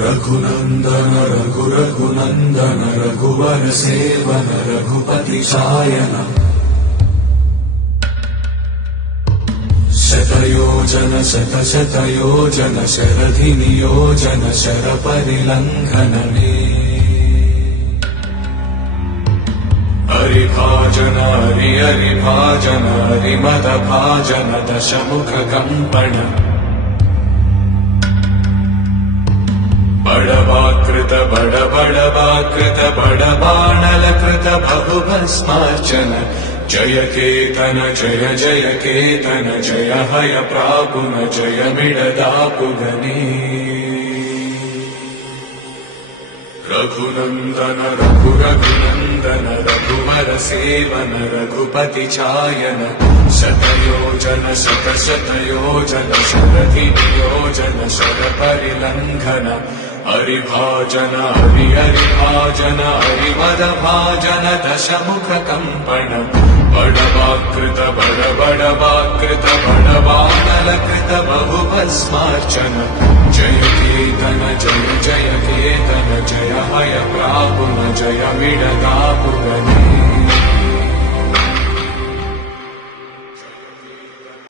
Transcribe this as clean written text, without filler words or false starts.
रघुनन्दन रघुनन्दन रघुवर seven Raghupati Shayan शतयोजन शतशतयोजन शरधि नियोजन शरपरिलङ्घनने हरिभाजन हरिभाजन हरिमदभाजन दशमुख कंपन बड़वाकृत बड़वाकृत बड़बाणलकृत बहुभस्मार्चन जय केतन जय जय केतन जय हय प्रापुन जय मिडदापुगने रघुनन्दन रघुनन्दन रघुवर सेवन रघुपति चायन शतयोजन शतशतयोजन शरधि नियोजन शरपरिलङ्घन हरिभाजन हरिभाजन हरिमदभाजन दशमुख कंपन बड़वाकृत बड़वाकृत बड़बाणलकृत बहुभस्मार्चन जय केतन जय जय केतन जय हय प्रापुन जय मिडदापुगने